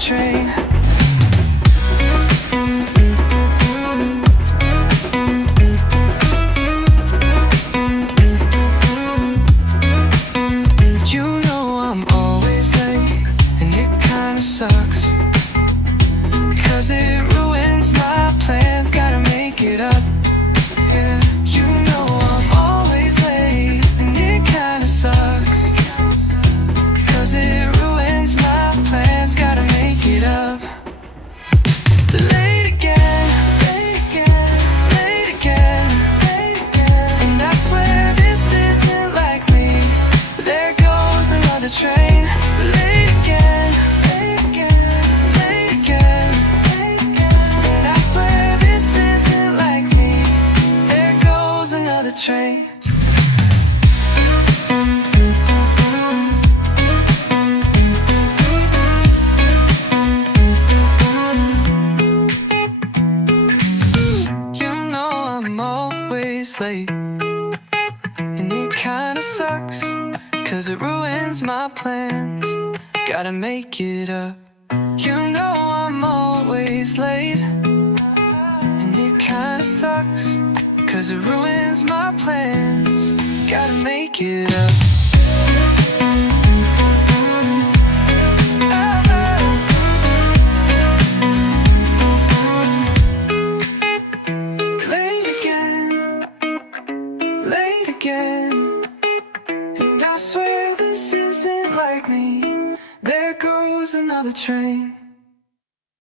train. You know I'm always late, and it kinda sucks, 'cause it ruins my plans, gotta make it up. Yeah, you know I'm always late, and it kinda sucks, 'cause it ruins my plans, gotta make it up. Late again, late again, late again, late again. And I swear this isn't like me. There goes another train. Late again, late again, late again, late again. And I swear this isn't like me. There goes another train. You know I'm always late, and it kinda sucks, 'cause it ruins my plans, gotta make it up. You know I'm always late, and it kinda sucks, 'cause it ruins my plans, gotta make it up.